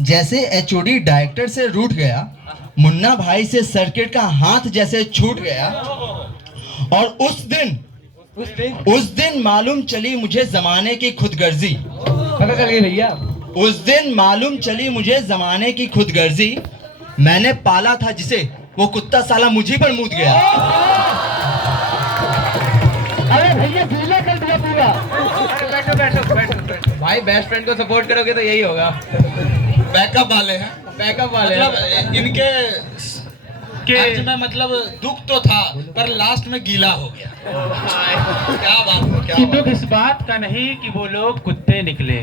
जैसे HOD director से रूठ गया, मुन्ना भाई से सर्किट का हाथ जैसे छूट गया, और उस दिन मालूम चली मुझे जमाने की खुदगर्जी। पता चल गई भैया। उस दिन मालूम चली मुझे जमाने की खुदगर्जी। मैंने पाला था जिसे, वो कुत्ता साला मुझी पर मूत गया। अरे भैया गीला कर दिया पूरा। बैठो बैठो बैठो बैठो भाई, बेस्ट फ्रेंड को सपोर्ट करोगे तो यही होगा। बैकअप वाले हैं, बैकअप वाले मतलब इनके आज में मतलब दुख तो था पर लास्ट में गीला हो गया। क्या बात है, क्या कि बात दुख इस बात का नहीं कि वो लोग कुत्ते निकले,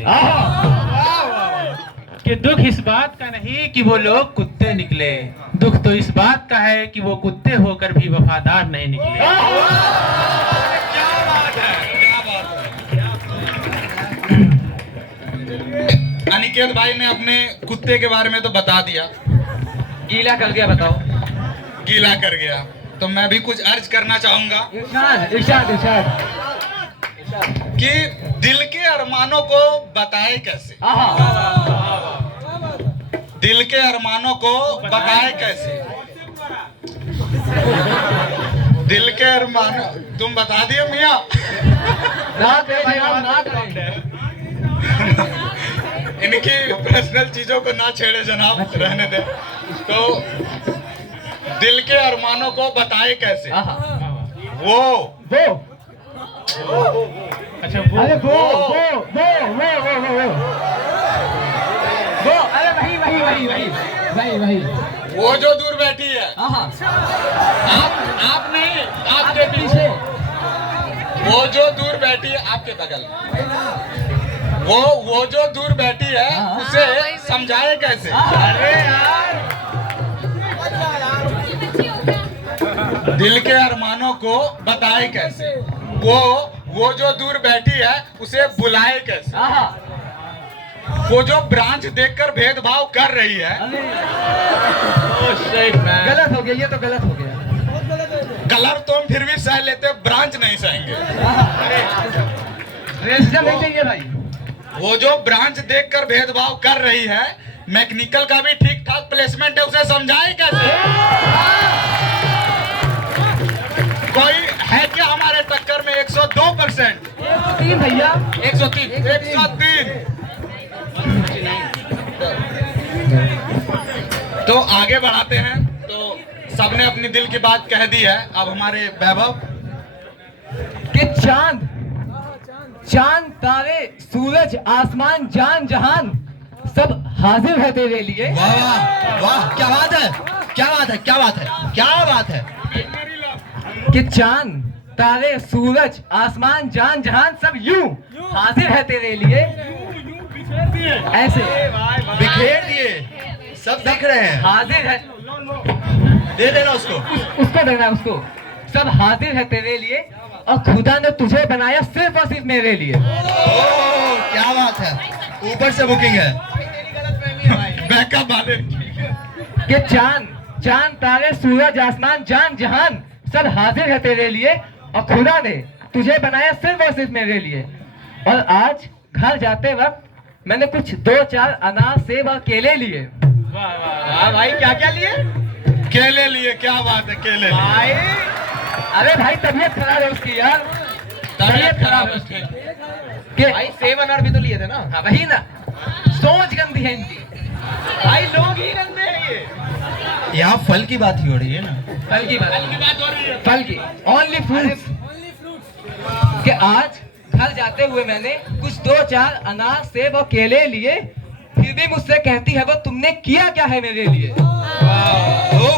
कि दुख इस बात का नहीं कि वो लोग कुत्ते निकले, दुख तो इस बात का है कि वो कुत्ते होकर भी वफादार नहीं निकले। क्या बात है, क्या बात है। अनिकेत भाई ने अपने कुत्ते के बारे में तो बता दिया, गीला कर गया। बताओ, गीला कर गया। तो मैं भी कुछ अर्ज करना चाहूंगा इरशाद इरशाद इरशाद। कि दिल के अरमानों को बताए कैसे, दिल के अरमानों को बताए कैसे, दिल के अरमानों तुम बता दिए मियाँ। ना करें जनाब, ना करें। इनकी पर्सनल चीजों को ना छेड़े जनाब, रहने दे। तो दिल के अरमानों को बताए कैसे, वो अच्छा अरे वो अरे वही वो जो दूर बैठी है, आप नहीं, आपके पीछे, वो जो दूर बैठी है आपके बगल, वो जो दूर बैठी है उसे समझाए कैसे। अरे यार, दिल के अरमानों को बताए कैसे, वो जो दूर बैठी है उसे बुलाए कैसे, वो जो ब्रांच देखकर भेदभाव कर रही है। गलत हो गया, ये तो गलत हो गया। कलर तो हम फिर भी सह लेते, ब्रांच नहीं सहेंगे। रेसिज्म नहीं चाहिए भाई। वो जो ब्रांच देखकर भेदभाव कर रही है, मैकेनिकल का भी ठीक ठाक प्लेसमेंट है, उसे समझाए कैसे। कोई है क्या हमारे टक्कर में 102%? 103 भैया, 103। तो आगे बढ़ाते हैं। तो सबने अपनी दिल की बात कह दी है, अब हमारे वैभव कि चांद तारे सूरज आसमान जान जहान सब हाजिर है तेरे लिए। वाह वाह वाह, क्या बात है, क्या बात है, क्या बात है, क्या बात है। कि चांद तारे सूरज आसमान जान जहान सब यूं हाजिर है तेरे लिए। ऐसे बिखेर दिए, सब दिख रहे हैं। हाजिर है, दे देना उसको देना उसको। सब हाजिर है तेरे लिए और खुदा ने तुझे बनाया सिर्फ और सिर्फ मेरे लिए। ओह, क्या बात है, ऊपर से बुकिंग है। बैकअप वाले कि चांद तारे सूरज आसमान जान जहान सब हाजिर है तेरे लिए और खुदा ने तुझे बनाया सिर्फ और सिर्फ मेरे लिए। और आज घर जाते वक्त मैंने कुछ 2-4 अनार सेब और केले लिए। वाह भाई, क्या क्या लिए? केले लिए, क्या बात है, केले भाई, अरे भाई तबीयत खराब है उसकी यार, तबीयत खराब है उसकी। कि भाई सेब अनार भी तो लिए थे ना। हाँ वही ना, सोच गंदी है इनकी। भाई लोग ही गंदे हैं ये। यहाँ फल की बात ही हो रही है ना। फल की बात हो रही है। फल की ओनली फ्रूट्स। कि आज घर जाते हुए मैंने कुछ 2-4 अनार सेब और केले लिए, फिर भी मुझसे कहती है वो तुमने किया क्या है मेरे लिए। ओह,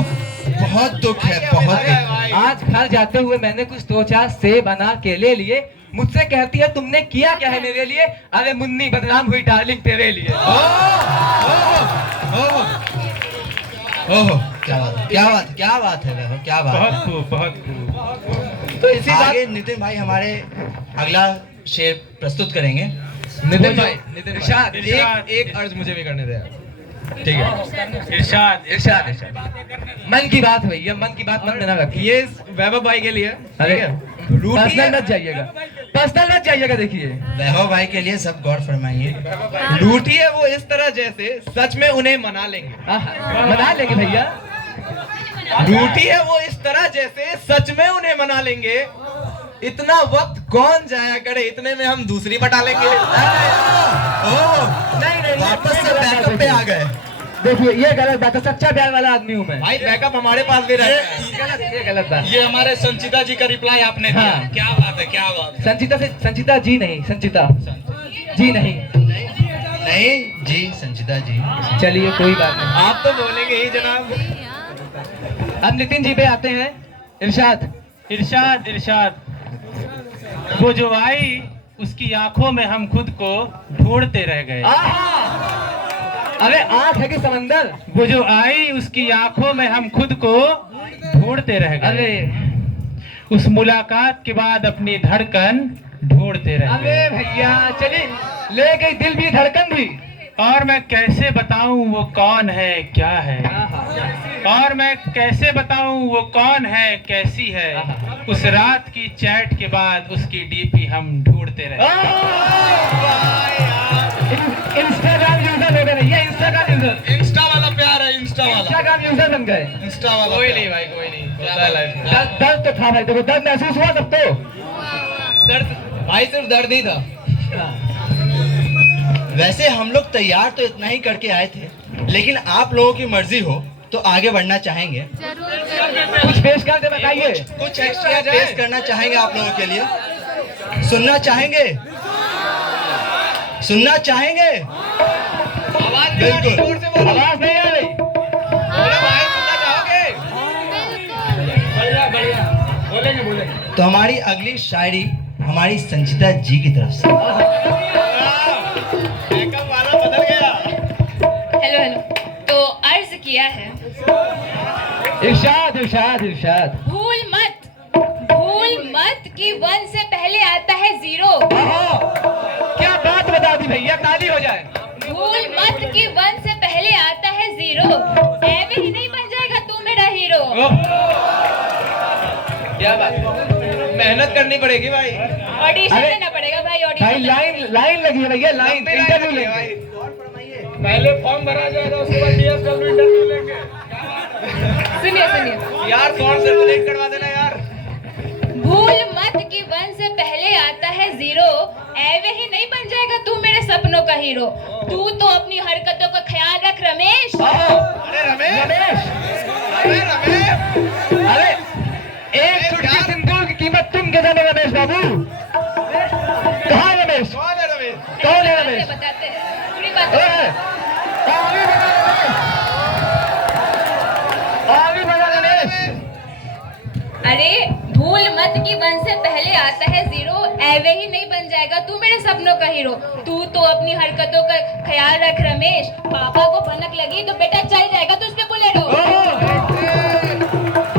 बहुत दुख है, बहुत दुख। आज घर जाते हुए मैंने कुछ 2-4 सेब अनार केले लिए, मुझसे कहती है तुमने किया क्या है मेरे लिए। अरे मुन्नी बदनाम हुई डार्लिंग तेरे लिए। ओह, क्या बात है, क्या बात, क्या बात है वैभव, क्या बात है। बहुत खूब, बहुत खूब। तो इसी आगे नितिन भाई हमारे अगला शेर प्रस्तुत करेंगे। नितिन भाई, इरशाद, एक अर्ज मुझे भी करने दे। ठीक है, इरशाद। मन की बात भैया, मन की बात मन में ना रखिए। ये वैभव भाई के लिए। अरे रूठी पर्सनल है। मत जाइएगा, पर्सनल मत जाइएगा। देखिए वैभव भाई के लिए सब गौर फरमाइए। लूटिए वो इस तरह जैसे सच में उन्हें मना लेंगे। मना लेंगे भैया। लूटिए वो इस तरह जैसे सच में उन्हें मना लेंगे। इतना वक्त कौन जाया करे, इतने में हम दूसरी पटा लेंगे। नहीं वापस से बैकअप पे आ गए। देखिए ये गलत बात है। सच्चा प्यार वाला आदमी हूँ मैं। भाई बैकअप हमारे पास भी रहता है। ये गलत बात। ये हमारे संचिता जी का रिप्लाई आपने दिया। हाँ। क्या बात है, क्या बात है। संचिता जी नहीं, संचिता जी नहीं। नहीं जी संचिता जी। चलिए कोई बात नहीं। आप तो बोलेंगे ही जनाब। अब नितिन जी पे आते हैं। इरशाद। इरशाद इरशाद। वो जो आई उसकी आंखों में हम खुद को ढूंढते रह गए। अरे आँख है कि समंदर। वो जो आई उसकी आंखों में हम खुद को ढूंढते रह गए। अरे उस मुलाकात के बाद अपनी धड़कन ढूंढते रह अरे गए। भैया चलिए ले गई दिल भी धड़कन भी। और मैं कैसे बताऊं वो कौन है क्या है। और मैं कैसे बताऊं वो कौन है कैसी है। उस रात की चैट के बाद उसकी डीपी हम ढूंढते रहे। इंस्टाग्राम यूजर हो गए। ये इंस्टाग्राम यूजर। इंस्टा वाला प्यार है, इंस्टा वाला। इंस्टाग्राम यूजर बन गए। इंस्टा वाला कोई प्यार। नहीं भाई, कोई नहीं, होता है लाइफ में। दर्द तो था भाई। देखो दर्द महसूस हुआ सबको। दर्द भाई सिर्फ दर्द ही था। वैसे हम लोग तैयार तो इतना ही करके आए थे, लेकिन आप लोगों की मर्जी हो तो आगे बढ़ना चाहेंगे। कुछ पेश कर दे बताइए। कुछ एक्स्ट्रा पेश करना चाहेंगे आप लोगों के लिए। सुनना चाहेंगे? सुनना चाहेंगे? आवाज बिल्कुल। जोर से बोलो। आवाज नहीं आ रही। बोलो भाई, सुनना चाहोगे? बढ़िया बढ़िया, बोलेंगे बोलेंगे। तो हमारी अगली शायरी हमारी संचिता जी की तरफ से। बैकअप वाला बदल गया। Hello hello. तो अर्ज किया है, इरशाद इरशाद इरशाद। भूल मत कि 1 से पहले आता है 0। क्या बात बता दी भैया। ताली हो जाए। भूल मत कि 1 से पहले आता है 0। ऐवे ही नहीं बन जाएगा तू मेरा हीरो। क्या बात। मेहनत करनी पड़ेगी भाई। ऑडिशन अरे, देना पड़ेगा भाई। भाई ऑडिशन लाइन लगी है भैया। लाइन लंबी इंटरव्यू लगी है लेंगे। पहले फॉर्म भरा जाएगा, उसके बाद DSW इंटरव्यू लेंगे। सुनिए। यार शॉर्ट सर्कुलेट करवा देना यार। भूल मत कि 1 से पहले आता है 0। ऐवे ही नहीं बन जाएगा तू मेरे सपनों का हीरो। तू तो अपनी हरकतों का ख्याल रख रमेश। अरे रमेश, अरे एक चुटकी सिंदूर की कीमत तुम क्या जाने रमेश बाबू। कहाँ है रमेश? कौन है रमेश? कौन है रमेश? बताते हैं पूरी बात। आगे बढ़ा रमेश। आगे बढ़ा रमेश। अरे भूल मत कि 1 से पहले आता है 0। ऐवे ही नहीं बन जाएगा तू मेरे सपनों का हीरो। तू तो अपनी हरकतों का ख्याल रख रमेश। पापा को भनक लगी तो बेटा चल जाएगा तो उसके बुलेट हो।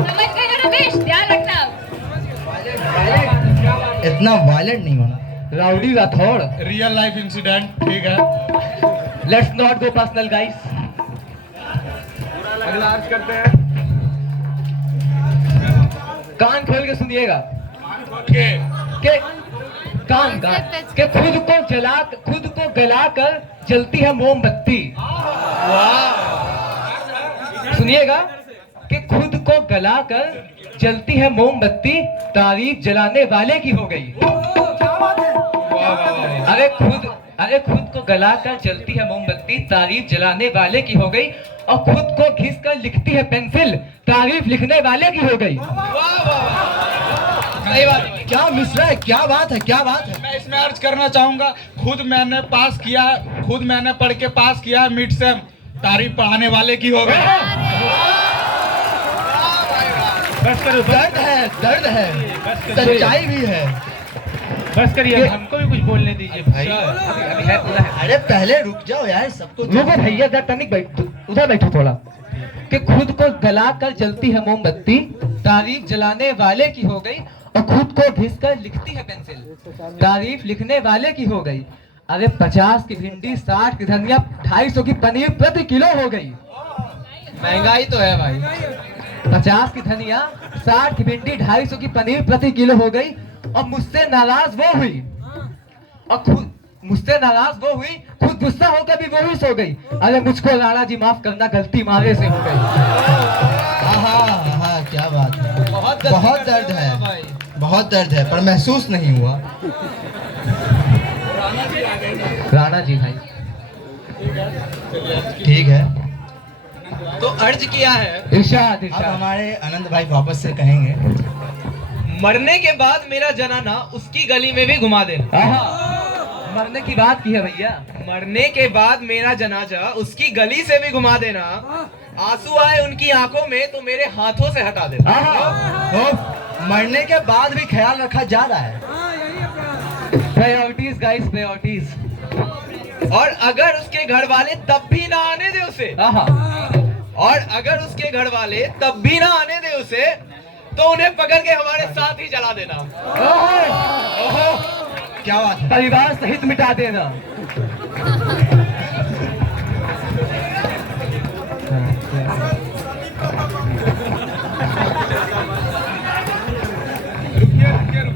समझ गए ना रमेश? ध्यान रखना। इतना वायलेंट नहीं होना। Rowdy Rathore. Real life incident, ठीक है। Let's not go personal guys. अगला अर्ज करते हैं। कान खोल के सुनिएगा। के के कान के खुद को गलाकर जलती है मोमबत्ती। सुनिएगा कि खुद को गलाकर जलती है मोमबत्ती, तारीफ जलाने वाले की हो गई। अरे खुद को गलाकर जलती है मोमबत्ती, तारीफ जलाने वाले की हो गई। और खुद को घिस कर लिखती है पेंसिल, तारीफ लिखने वाले की हो गई। सही बात है। क्या मिसरा है? क्या बात है? क्या बात है? मैं इसमें अर्ज करना चाहूंगा, खुद मैंने पढ़ के पास किया मिड सेम, तारीफ पढ़ाने वाले की हो गई। बस करो, दर्द है, सच्चाई भी है। बस करिए, हमको भी कुछ बोलने दीजिए भाई। अभी है पूरा है। अरे पहले रुक जाओ यार, सबको रुको भैया, जरा तनिक बैठो, उधर बैठो थोड़ा। कि खुद को गलाकर जलती है मोमबत्ती, तारीफ जलाने वाले की हो गई। और खुद को घिसकर लिखती है पेंसिल, तारीफ लिखने वाले की हो गई। अरे 50 की भिंडी, 60 की धनिया, 250 की पनीर प्रति किलो हो गई। महंगाई तो है भाई। 50 की धनिया, 60 की भिंडी, 250 की पनीर प्रति किलो हो गई। और मुझसे नाराज वो हुई, और खुद मुझसे नाराज वो हुई, खुद गुस्सा होकर भी वो ही सो गई। अरे मुझको राणा जी माफ करना, गलती मारे से हो गई। आहा, क्या बात है। बहुत दर्द है, बहुत दर्द है, पर महसूस नहीं हुआ। राणा जी भाई ठीक है, तो अर्ज किया है, इरशाद अब इरशाद। हमारे आनंद भाई वापस से कहेंगे। मरने के बाद मेरा जनाना उसकी गली में भी घुमा देना। आहा, मरने की बात की है भैया। मरने के बाद मेरा जनाजा उसकी गली से भी घुमा देना। आंसू आए उनकी आंखों में तो मेरे हाथों से हटा देना। तो मरने के बाद भी ख्याल रखा जा रहा है। Priorities guys, priorities. और अगर उसके घर वाले तब भी ना आने दे उसे, आहा, और अगर उसके घर वाले तब भी ना आने दे उसे, तो उन्हें पकड़ के हमारे साथ ही जला देना। ओहो, क्या बात है। परिवार सहित मिटा देना।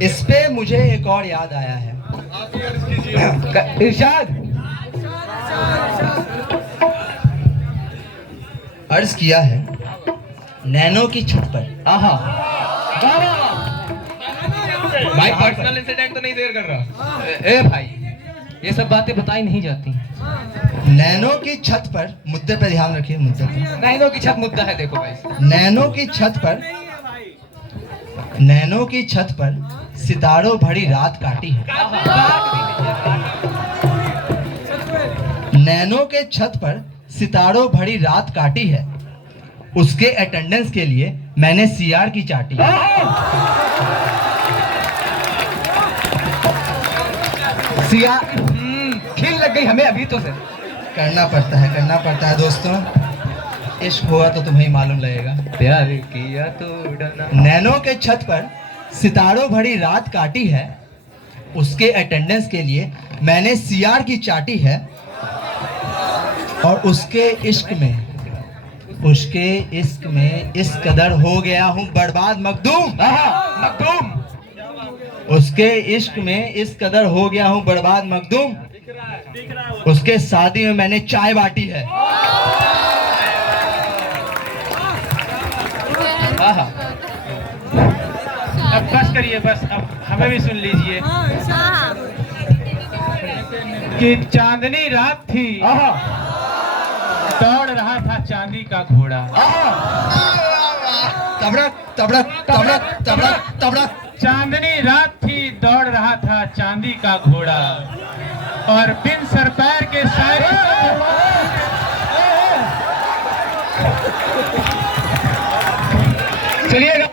इस पे मुझे एक और याद आया है। इरशाद। अर्ज किया है नैनो की छत पर। आहा, वाह वाह वाह। भाई पर्सनल इंसिडेंट तो नहीं शेयर कर रहा। ए भाई, ये सब बातें बताई नहीं जाती। नैनो की छत पर, मुद्दे पे ध्यान रखिए, मुद्दे पे। नैनो की छत मुद्दा है, देखो भाई। नैनो की छत पर, नैनो की छत पर सितारों भरी रात काटी है। नैनो के छत पर सितारों भरी रात काटी है, उसके अटेंडेंस के लिए मैंने सीआर की चाटी। सिया खिल लग गई हमें अभी तो से। करना पड़ता है दोस्तों। इश्क हुआ तो तुम्हें ही मालूम लगेगा। प्यार किया तो डरना। नैनो के छत पर सितारों भरी रात काटी है, उसके अटेंडेंस के लिए मैंने सीआर की चाटी है, और उसके इश्क में इस कदर हो गया हूँ बर्बाद मखदूम। मखदूम। उसके इश्क में इस कदर हो गया हूँ बर्बाद मखदूम, उसके शादी में मैंने चाय बाटी है। अब बस करिए, बस अब हमें भी सुन लीजिए कि चांदनी रात थी, दौड़ रहा था चांदी का घोड़ा। तबड़क तबड़क तबड़क तबड़क तबड़क। चांदनी रात थी, दौड़ रहा था चांदी का घोड़ा, और बिन सर पैर के सारे चलिएगा।